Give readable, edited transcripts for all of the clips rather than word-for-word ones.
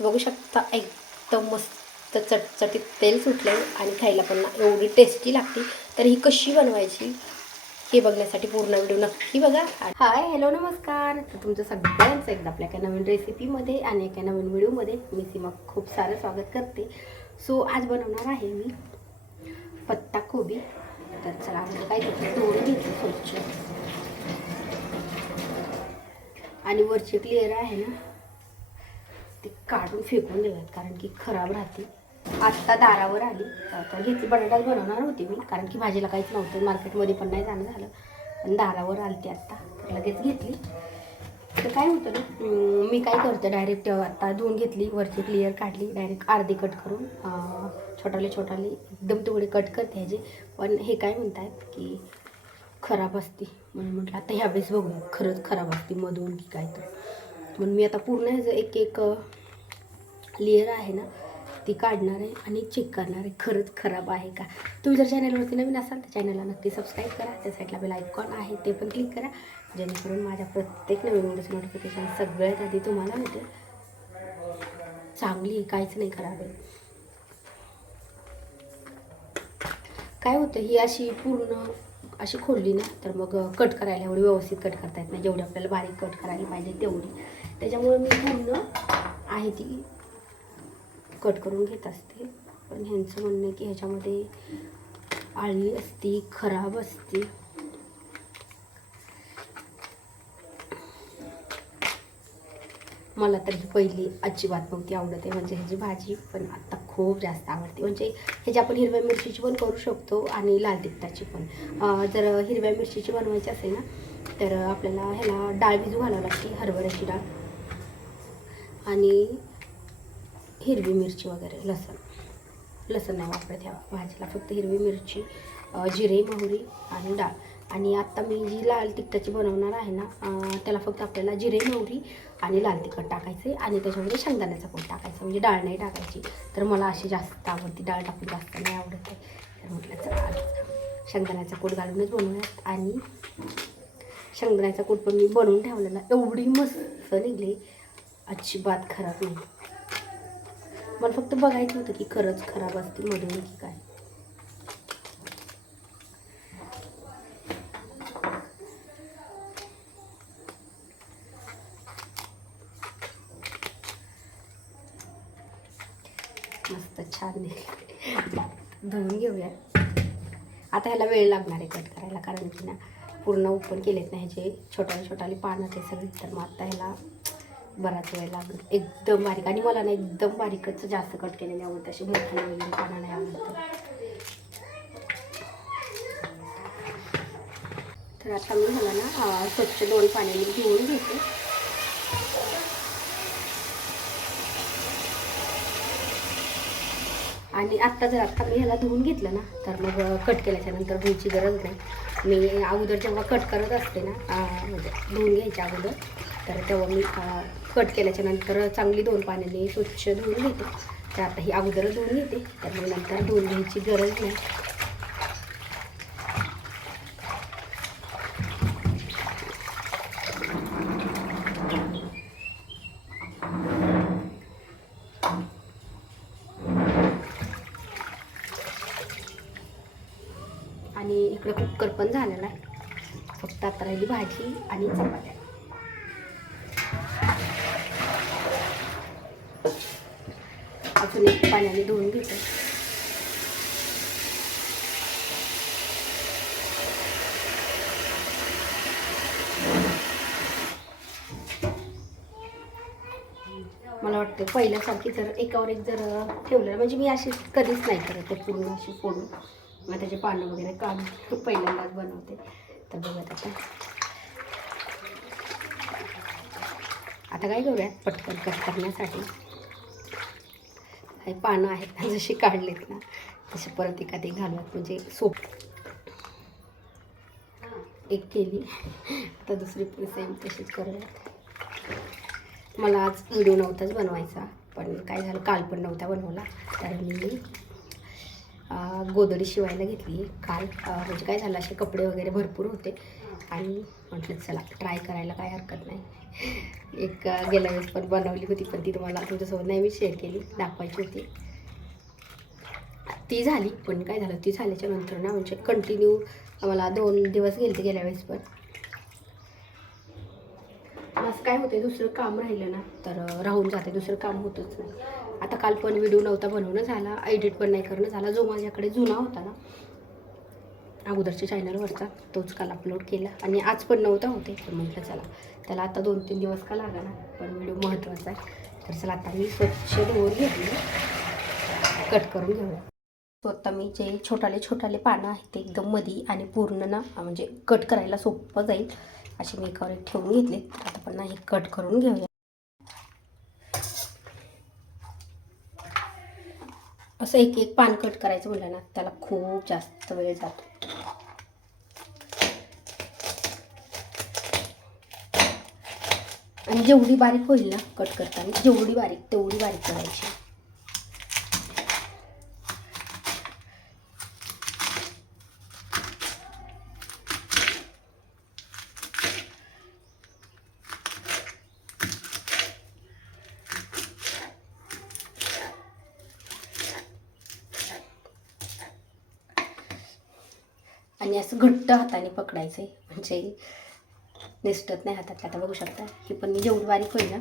बघू शकता एकदम मस्त चटचटीत तेल सुटलं आहे आणि खायला पण ना एवढी टेस्टी लागते. तर ही कशी बनवायची हे बघण्यासाठी पूर्ण व्हिडिओ नक्की बघा. हाय हॅलो नमस्कार. तर तुमचं सगळ्यांचं एकदा आपल्या एका नवीन रेसिपीमध्ये आणि एका नवीन व्हिडिओमध्ये मी सीमा खूप सारं स्वागत करते. सो आज बनवणार आहे मी पत्ता कोबी. तर चला म्हणजे काय करतो, धुवून घेतली स्वच्छ आणि वरची लेयर आहे ना ती काढून फेकून देऊयात, कारण की खराब राहते. आत्ता दारावर आली तर घेतली. बटाटाच बनवणार होती मी, कारण की भाजीला काहीच नव्हतं, मार्केटमध्ये पण नाही जाणं झालं. पण दारावर आली ती आत्ता, तर लगेच घेतली. तर काय होतं ना, मी काय करते डायरेक्ट आत्ता धुवून घेतली, वरची क्लिअर काढली, डायरेक्ट अर्धी कट करून छोटाले एकदम तुकडे कट करते ह्याचे. पण हे काय म्हणतात की खराब असते, म्हणून म्हटलं आता ह्यावेळेस बघूया खरंच खराब असते मधून की काय. तर म्हणून मी आता पूर्ण ह्याचं एक लेयर आहे ना ती काढणार आहे आणि चेक करणार आहे खरंच खराब आहे का. तुम्ही जर चॅनलवरती नवीन असाल तर चॅनलला नक्की सबस्क्राईब करा. त्या साईडला बेल आयकॉन आहे ते पण क्लिक करा, जेणेकरून माझ्या प्रत्येक नवीन व्हिडिओचं नोटिफिकेशन सगळ्यात आधी तुम्हाला मिळते. चांगली काहीच नाही खराब आहे. काय होतं, ही अशी पूर्ण अशी खोलली ना तर मग कट करायला एवढी व्यवस्थित कट करता येत नाही, जेवढी आपल्याला बारीक कट करायला पाहिजे तेवढी. त्याच्यामुळे मी पूर्ण आहे ती कट करून घेत असते. पण ह्यांचं म्हणणं आहे की ह्याच्यामध्ये आळी असती, खराब असते. मला तर ही पहिली अजिबात नव्हती आवडत आहे, म्हणजे ह्याची भाजी. पण आत्ता खूप जास्त आवडते. म्हणजे ह्याची आपण हिरव्या मिरचीची पण करू शकतो आणि लाल तिखटाची पण. जर हिरव्या मिरचीची बनवायची असेल ना तर आपल्याला ह्याला डाळ भिजू घालावी लागते, हरभऱ्याची डाळ आणि हिरवी मिरची वगैरे. लसण नाही वापरत ह्या भाजीला, फक्त हिरवी मिरची, जिरे, मोहरी आणि डाळ. आणि आत्ता मी जी लाल तिखटाची बनवणार आहे ना त्याला फक्त आपल्याला जिरे, मोहरी आणि लाल तिखट टाकायचे आणि त्याच्यामध्ये शेंगदाण्याचा कूट टाकायचा, म्हणजे डाळ नाही टाकायची. तर मला अशी जास्त आवडती, डाळ टाकून जास्त नाही आवडत आहे. तर म्हटलं चला आज शेंगदाण्याचा कूट घालूनच बनवूयात. आणि शेंगदाण्याचा कूट पण मी बनवून ठेवलेला, एवढी मस्त निघली, अजिबात खराब नाही. मला फक्त बघायचं होतं की खरंच खराब असते मधून की काय. मस्त छान धुवून घेऊया. आता ह्याला वेळ लागणार आहे कट करायला, कारण की ना पूर्ण ओपन केलेत ना ह्याचे छोटाले पानं ते सगळे. तर मग आता ह्याला बराच वेळ लागेल. एकदम बारीक, आणि मला ना एकदम बारीकच जास्त कट केलेले आवडतं, असे मोठे वगैरे पानं नाही आवडतं. तर आता मी ह्याला ना स्वच्छ 2 पाण्याने धुवून घेते. आणि आत्ता मी ह्याला धुवून घेतलं ना तर मग कट केल्याच्या नंतर धुवायची गरज नाही. मी अगोदर जेव्हा कट करत असते ना म्हणजे धुवून घ्यायच्या अगोदर, तर तेव्हा मी कट केल्याच्या नंतर चांगली 2 पाण्याने स्वच्छ धुवून घेते. तर आता ही अगोदर धुवून घेते, तर मग नंतर धुवून घ्यायची गरज नाही. आणि इकडे कुकर पण झालेला आहे, फक्त आता राहिली भाजी आणि चपात्या. अजून एक पाण्याने धुवून घेते. मला वाटतं पहिल्यासारखी जर एकावर एक जर ठेवलं, म्हणजे मी अशी कधीच नाही करत ते पूर्ण अशी फोडून, मग त्याचे पानं वगैरे काढून पहिल्यांदाच बनवते. तर बघत आता काय करूयात पटकन कट करण्यासाठी. हे पानं आहेत ना जशी काढलेत ना तसे परत एखादी घालूयात, म्हणजे एक केली आता दुसरी पण सेम तशीच करूयात. मला आज व्हिडिओ नव्हताच बनवायचा, पण काय झालं काल पण नव्हता बनवला. तर मी गोधडी शिवायला घेतली काल. म्हणजे काय झालं, असे कपडे वगैरे भरपूर होते आणि म्हटलं चला ट्राय करायला काय हरकत नाही. एक गेल्या वेळेस पण बनवली होती, पण ती तुम्हाला तुमच्यासोबत नाही मी शेअर केली, दाखवायची होती. ती झाली, पण काय झालं, ती झाल्याच्या नंतर ना म्हणजे कंटिन्यू आम्हाला 2 दिवस गेले गेल्या वेळेस पण. असं काय होते, दुसरं काम राहिलं ना तर राहून जाते, दुसरं काम होतच नाही. आता काल पण व्हिडिओ नव्हता बनवणं झाला, एडिट पण नाही करणं झाला. जो माझ्याकडे जुना होता ना अगोदरच्या चॅनलवरचा, तोच काल अपलोड केला. आणि आज पण नव्हता होते, पण म्हटलं चला त्याला आता 2-3 दिवस का लागा ना, पण व्हिडिओ महत्त्वाचा आहे. तर चला आता मी स्वच्छ धुवून घेतली, कट करून घेऊया. स्वतः मी जे छोटाले पानं आहेत ते एकदम मधी आणि पूर्ण ना म्हणजे कट करायला सोपं जाईल असे मी एकावर एक ठेवून घेतले. आता पण ना हे कट करून घेऊया. असं एक एक पान कट करायचं म्हटलं ना त्याला खूप जास्त वेळ जातो. आणि जेवढी बारीक होईल ना कट करताना, जेवढी बारीक तेवढी बारीक करायची. आणि असं घट्ट हाताने पकडायचं आहे म्हणजे निसटत नाही हातातला. आता बघू शकता ही पण मी जेवढी बारीक होईल ना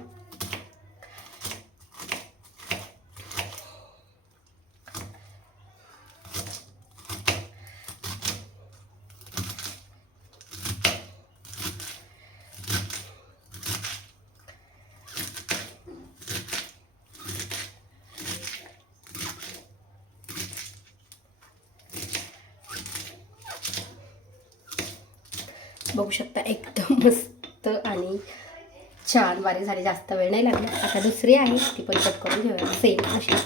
बघू शकता एकदम मस्त आणि छान बारीक झाली, जास्त वेळ नाही लागला. आता दुसरी आहे ती पण कट करून घेऊया सेम अशीच.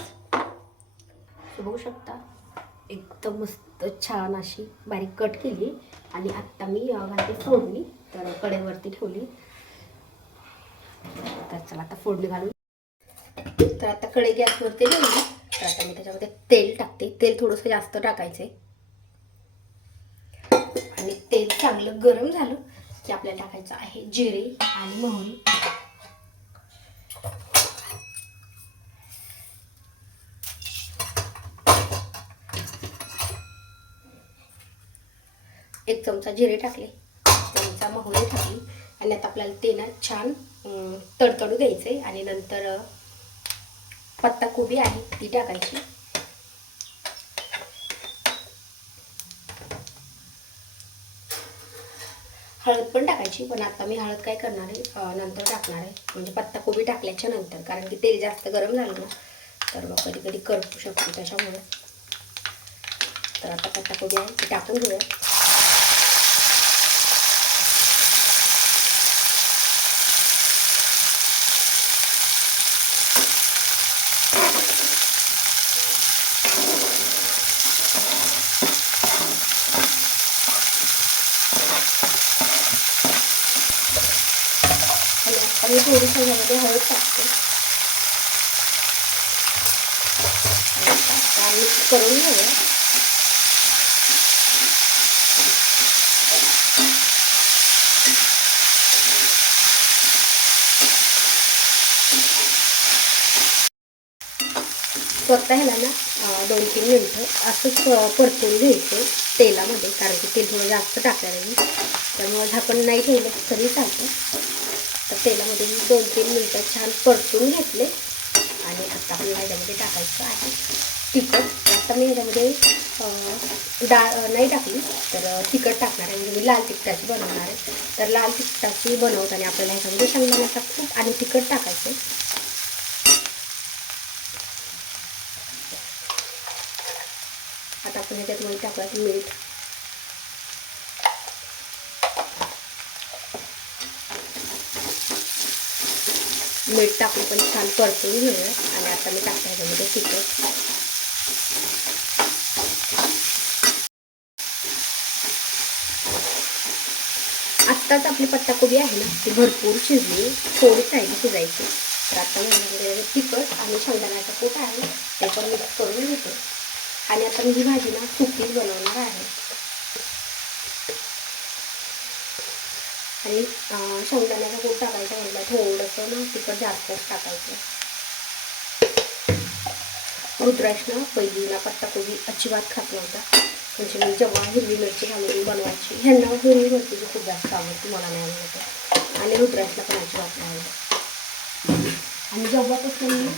बघू शकता एकदम मस्त छान अशी बारीक कट केली. आणि आत्ता मी घालते फोडणी, तर कढईवरती ठेवली. तर चला आता फोडणी घालून. तर आता कढई गॅसवरती ठेवली, तर आता मी त्याच्यामध्ये तेल टाकते. तेल थोडंसं जास्त टाकायचं आहे आणि तेल चांगलं गरम झालं की आपल्याला टाकायचं आहे जिरे आणि मोहरी. एक चमचा जिरे टाकले, चमचा मोहरी टाकली. आणि आता आपल्याला ते ना छान तडतडू द्यायचे. आणि नंतर पत्ताकोबी आहे ती टाकायची. हळद पण टाकायची, पण आता मी हळद काय करणार आहे नंतर टाकणार आहे, म्हणजे पत्ताकोबी टाकल्याच्या नंतर. कारण की तेल जास्त गरम झालं ना तर मग कधी कधी करपू शकतो त्याच्यामुळे. तर आता पत्ताकोबी आहे ती टाकून घेऊया. आणि थोडीशी ह्यामध्ये हळद टाकते आणि मिक्स करून घेऊया. स्वतः ह्याला ना 2-3 मिनटं असंच परतून घ्यायचं तेलामध्ये, कारण की तेल थोडं जास्त टाकलं नाही, त्यामुळे झाकण नाही ठेवलं तरी चालतं. तर तेलामध्ये 2-3 मिनटं छान परतून घेतले. आणि आता आपल्याला ह्याच्यामध्ये टाकायचं आहे तिखट. आता मी ह्याच्यामध्ये डाळ नाही टाकली तर तिखट टाकणार आहे, म्हणजे मी लाल तिखटाची बनवणार आहे. तर लाल तिखटाची बनवताना आपल्याला ह्याच्यामध्ये शेंगदाण्याचा कूट आणि तिखट टाकायचं. आता आपण ह्याच्यामध्ये टाकायचं मीठ. मीठ टाकून पण छान परतून घेऊया. आणि आता मी टाकते ह्याच्यामध्ये तिखट. आत्ताच आपली पत्ताकोबी आहे ना ती भरपूर शिजली, थोडी साईड शिजायची. तर आता ह्याच्यामध्ये तिखट आणि शेंगदाण्याचा कूट आहे ते पण मिक्स करून घेते. आणि आता मी ही भाजी ना सुकीच बनवणार आहे. आणि शेंगदाण्याचा कूट टाकायचा म्हटलं थोडंसं ना तिखट जास्तच टाकायचं. रुद्राक्षनं पहिली ना पत्ताकोबी अजिबात खात नव्हता. म्हणजे मी जेव्हा हिरवी मिरची घालून बनवायची, ह्यांना हिरवी मिरचीची खूप जास्त आवडते, मला नाही आवडत. आणि रुद्राक्षला पण अजिबात नाही आवडत. आणि जेव्हापासून मी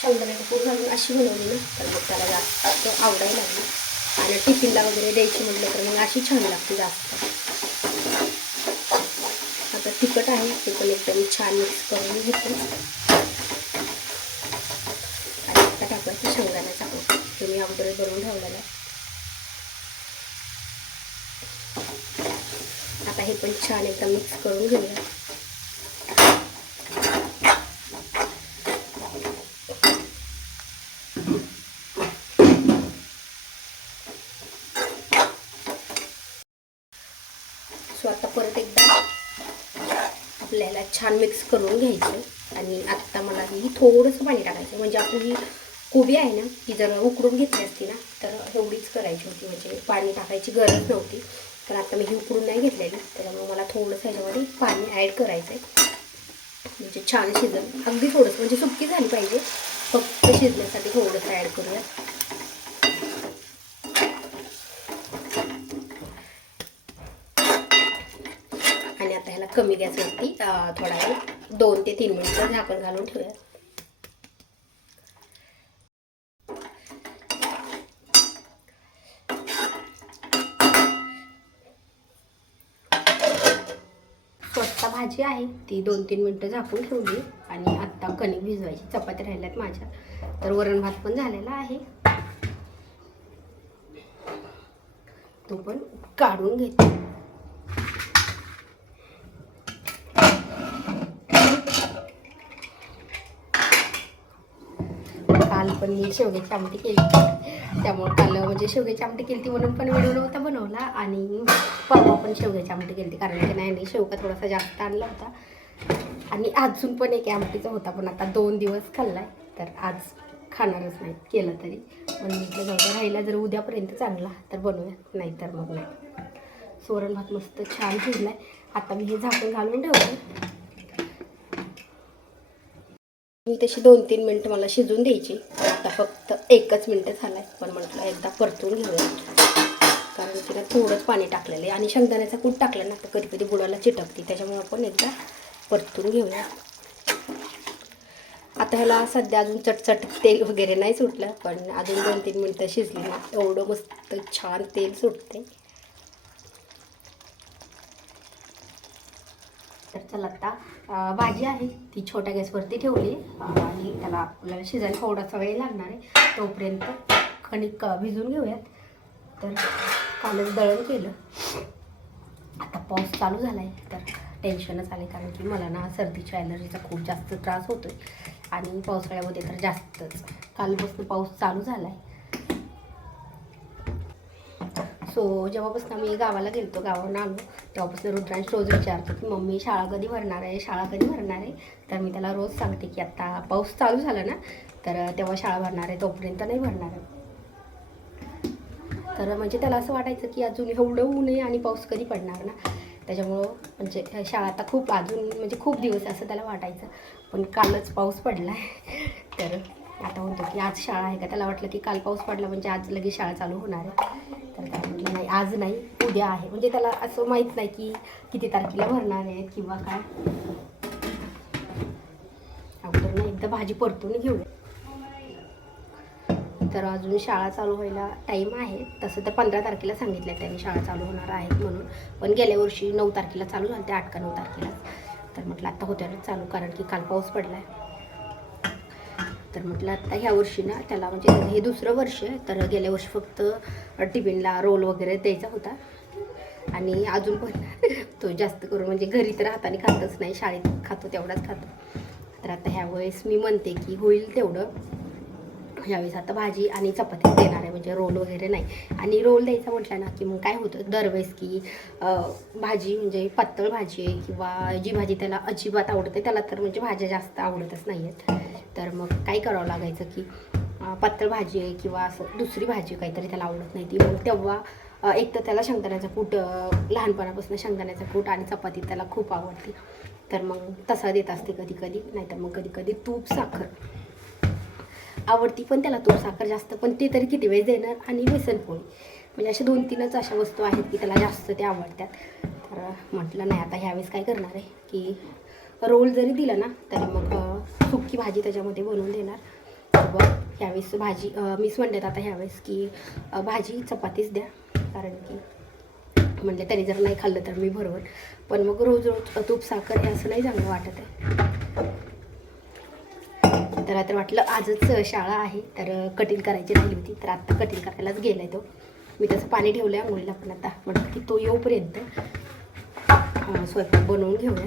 शेंगदाण्याचा कूट घालून अशी बनवली ना तर मग त्याला जास्त आवडायला लागली. आणि टिफिनला वगैरे द्यायची म्हटलं तर मग अशी छान लागते जास्त. आता तिखट आहे ते पण एकदम छान मिक्स करून घेतो. आणि आता टाकायचं शेंगदाण्याचा कूट, तो मी अगोदर बनवून ठेवलेला आहे. आता हे पण छान एकदम मिक्स करून घेऊया. सो आता परत एकदा आपल्याला छान मिक्स करून घ्यायचं. आणि आत्ता मला ही थोडंसं पाणी टाकायचं. म्हणजे आपण ही कोबी आहे ना ती जर उकडून घेतली असती ना तर एवढीच करायची होती, म्हणजे पाणी टाकायची गरज नव्हती. तर आता मी ही उकडून नाही घेतलेली, त्याच्यामुळे मला थोडंसं ह्याच्यामध्ये पाणी ॲड करायचं आहे. म्हणजे छान शिजेल. अगदी थोडंसं, म्हणजे सुक्की झाली पाहिजे, फक्त शिजण्यासाठी थोडंसं ॲड करूया. आणि आता ह्याला कमी गॅसवरती थोडा वेळ 2 ते 3 मिनिटं झाकण घालून ठेवूया. स्वस्त भाजी आहे ती 2-3 मिनिटं झाकून ठेवली. आणि आत्ता कणिक भिजवायची, चपात्या राहिल्यात माझ्या. तर वरण भात पण झालेला आहे, तो पण काढून घेते. काल पण मी शेवग्याची आमटी केली, त्यामुळे काल म्हणजे शेवग्याची आमटी केली ती म्हणून पण व्हिडिओ नव्हता बनवला. आणि परवा पण शेवग्याची आमटी केली कारण की नाही शेवगा थोडासा जास्त आणला होता. आणि अजून पण एक आमटीचा होता, पण आता 2 दिवस खाल्लाय, तर आज खाणारच नाही केलं तरी. पण म्हटलं जाऊ राहिला जर उद्यापर्यंत चांगला तर बनवूया, नाहीतर मग नाही. वरण भात मस्त छान शिजलाय. आता मी हे झाकण घालून ठेवते. मी तशी 2-3 मिनटं मला शिजून द्यायची. आता फक्त 1च मिनटं झालाय, पण म्हटलं एकदा परतून घेऊया कारण तिला थोडंच पाणी टाकलेलं आहे. आणि शेंगदाण्याचा कूट टाकलं ना तर कधी कधी बुडाला चिटकते, त्याच्यामुळे आपण एकदा परतून घेऊया. आता ह्याला सध्या अजून चटचट तेल वगैरे नाही सुटलं, पण अजून 2-3 मिनटं शिजली ना एवढं मस्त छान तेल सुटते. तर चला आता भाजी आहे ती छोट्या गॅसवरती ठेवली आणि त्याला आपल्याला शिजायला थोडासा वेळ लागणार आहे. तोपर्यंत कणिक भिजून घेऊयात. तर कालच दळण केलं. आता पाऊस चालू झाला आहे तर टेन्शनच आले, कारण की मला ना सर्दीच्या ॲलर्जीचा खूप जास्त त्रास होतो आहे. आणि पावसाळ्यामध्ये तर जास्तच. कालपासून पाऊस चालू झाला आहे. सो जेव्हापासून आम्ही गावाला गेलो, गावावरून आलो तेव्हापासून रुद्रांश रोज विचारतो की मम्मी शाळा कधी भरणार आहे, शाळा कधी भरणार आहे. तर मी त्याला रोज सांगते की आता पाऊस चालू झाला ना तर तेव्हा शाळा भरणार आहे, तोपर्यंत नाही भरणार आहे. तर म्हणजे त्याला असं वाटायचं की अजून एवढं ऊन आहे आणि पाऊस कधी पडणार ना, त्याच्यामुळं म्हणजे शाळा आता खूप अजून म्हणजे खूप दिवस असं त्याला वाटायचं. पण कालच पाऊस पडला आहे तर आता म्हणतो की आज शाळा आहे का. त्याला वाटलं की काल पाऊस पडला म्हणजे आज लगेच शाळा चालू होणार आहे. तर काय म्हटलं नाही, आज नाही उद्या आहे. म्हणजे त्याला असं माहीत नाही की किती तारखेला भरणार आहे किंवा काय. अगोदर ना एकदा भाजी परतून घेऊया. तर अजून शाळा चालू व्हायला टाईम आहे. तसं तर 15 तारखेला सांगितलं आहे त्यांनी शाळा चालू होणार आहेत म्हणून, पण गेल्या वर्षी 9 तारखेला चालू झालं ते, 8 का 9 तारखेला. तर म्हटलं आता होत्याच चालू, कारण की काल पाऊस पडला आहे. तर म्हटलं आता ह्या वर्षी ना त्याला म्हणजे हे 2रं वर्ष आहे. तर गेल्या वर्षी फक्त टिफिनला रोल वगैरे द्यायचा होता. आणि अजून पण तो जास्त करून म्हणजे घरी तर हाताने खातच नाही, शाळेत खातो तेवढाच खातो. तर आता ह्या वेळेस मी म्हणते की होईल तेवढं. यावेळेस आता भाजी आणि चपाती देणार आहे, म्हणजे रोल वगैरे नाही. आणि रोल द्यायचा म्हटलं ना की मग काय होतं दरवेळेस की भाजी म्हणजे पातळ भाजी आहे किंवा जी भाजी त्याला अजिबात आवडते, त्याला तर म्हणजे भाज्या जास्त आवडतच नाही आहेत. तर मग काय करावं लागायचं की पातळ भाजी आहे किंवा असं दुसरी भाजी काहीतरी त्याला आवडत नाही ती, मग तेव्हा एक तर त्याला शेंगदाण्याचा कूट लहानपणापासून शेंगदाण्याचा कूट आणि चपाती त्याला खूप आवडते, तर मग तसा देत असते कधी कधी, नाहीतर मग कधी कधी तूप साखर आवडती, पण त्याला तूप साखर जास्त, पण ते तरी किती वेळेस देणार. आणि बेसनपोळी, म्हणजे अशा 2-3च अशा वस्तू आहेत की त्याला जास्त ते आवडतात. तर म्हटलं नाही आता ह्यावेळेस काय करणार आहे की रोल जरी दिला ना तरी मग सुकी भाजी त्याच्यामध्ये बनवून देणार. तर बघ ह्यावेळेस भाजी मीच म्हणते आता ह्यावेळेस की भाजी चपातीच द्या, कारण की म्हटलं तरी जर नाही खाल्लं तर मी बरोबर, पण मग रोज रोज तूप साखर हे असं नाही चांगलं वाटत आहे. तर आता वाटलं आजच शाळा आहे तर कटिंग करायची राहिली होती, तर आत्ता कटिंग करायलाच गेला आहे तो. मी तसं पाणी ठेवलं आहे आंघोळीला, पण आता म्हटलं की तो येऊपर्यंत स्वयंपाक बनवून घेऊया.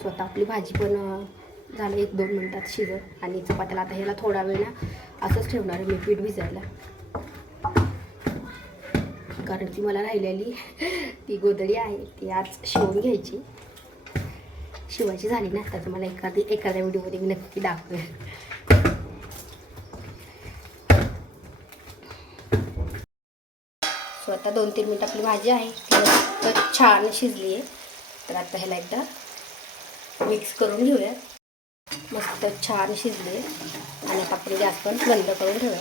स्वतः आपली भाजी पण झालं 1-2 मिनटात शिजत, आणि चपात्याला आता ह्याला थोडा वेळ ना असंच ठेवणार आहे मी पीठ भिजायला, कारण ती मला राहिलेली ती गोधडी आहे ती आज शिवून घ्यायची. शिवायची झाली ना तर तुम्हाला एखाद्या व्हिडिओमध्ये मी नक्की दाखवेल. स्वतः 2-3 मिनिट आपली भाजी आहे ती छान शिजली आहे. तर आता ह्याला एकदा मिक्स करून घेऊया. मस्त छान शिजले आणि आता आपण गॅस पण बंद करून ठेवूया.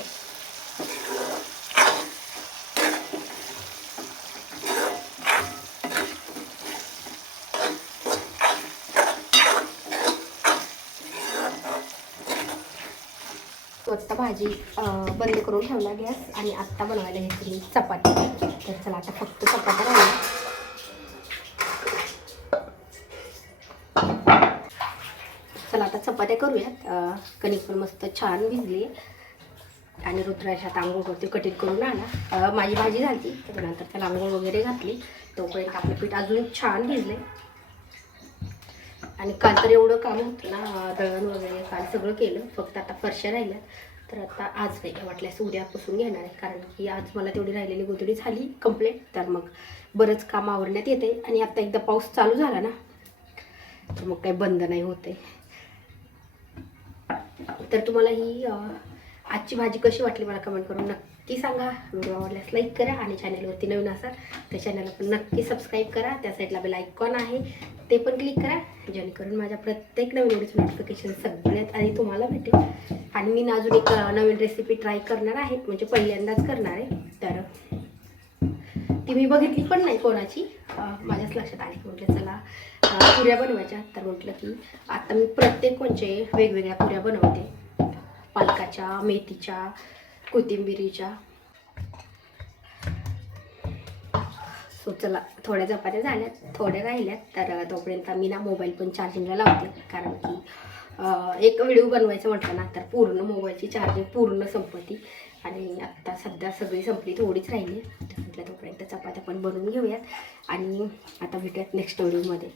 आत्ता भाजी बंद करून ठेवला गॅस, आणि आत्ता बनवायला घेतली मी चपाती. तर चला आता फक्त चपात्या राहिल्या. चला आता चपात्या करूयात. कणिक पण मस्त छान भिजली आणि रुद्राशात आंघोळ करते, कटिंग करून आला. माझी भाजी झाली त्याच्यानंतर त्याला आंघोळ वगैरे घातली, तोपर्यंत आपलं पीठ अजून छान भिजले. आणि काल तर एवढं काम होतं ना, दळण वगैरे काल सगळं केलं, फक्त आता फरशा राहिल्या. तर आता आज नाही वाटल्यास उद्यापासून घेणार आहे, कारण की आज मला तेवढी राहिलेली गोधडी झाली कंप्लीट, तर मग बरंच काम आवरण्यात येते. आणि आता एकदा पाऊस चालू झाला ना तर मग काही बंद नाही होते. तर तुम्हाला ही आजची भाजी कशी वाटली मला कमेंट करून नक्की सांगा. व्हिडिओ आवडल्यास लाईक करा, आणि चॅनलवरती नवीन असाल तर चॅनलला पण नक्की सबस्क्राईब करा. त्या साईडला बेल आयकॉन आहे ते पण क्लिक करा, जेणेकरून माझ्या प्रत्येक नवीन व्हिडिओचं नोटिफिकेशन सगळ्यात आधी तुम्हाला भेटेल. आणि मी अजून एक नवीन रेसिपी ट्राय करणार आहे, म्हणजे पहिल्यांदाच करणार आहे. तर ती मी बघितली पण नाही कोणाची, माझ्याच लक्षात आली. म्हटलं चला पुऱ्या बनवायच्या, तर म्हटलं की आता मी प्रत्येक कोणचे वेगवेगळ्या पुऱ्या बनवते, पालकाच्या, मेथीच्या, कोथिंबिरीच्या. सो चला थोड्या चपात्या झाल्यात, थोड्या राहिल्यात, तर तोपर्यंत मी ना मोबाईल पण चार्जिंगला लावते, कारण की एक व्हिडिओ बनवायचं म्हटलं ना तर पूर्ण मोबाईलची चार्जिंग पूर्ण संपती, आणि आत्ता सध्या सगळी संपली, थोडीच राहिली. तर म्हटलं तोपर्यंत चपात्या पण बनवून घेऊयात, आणि आता भेटूयात नेक्स्ट व्हिडिओमध्ये.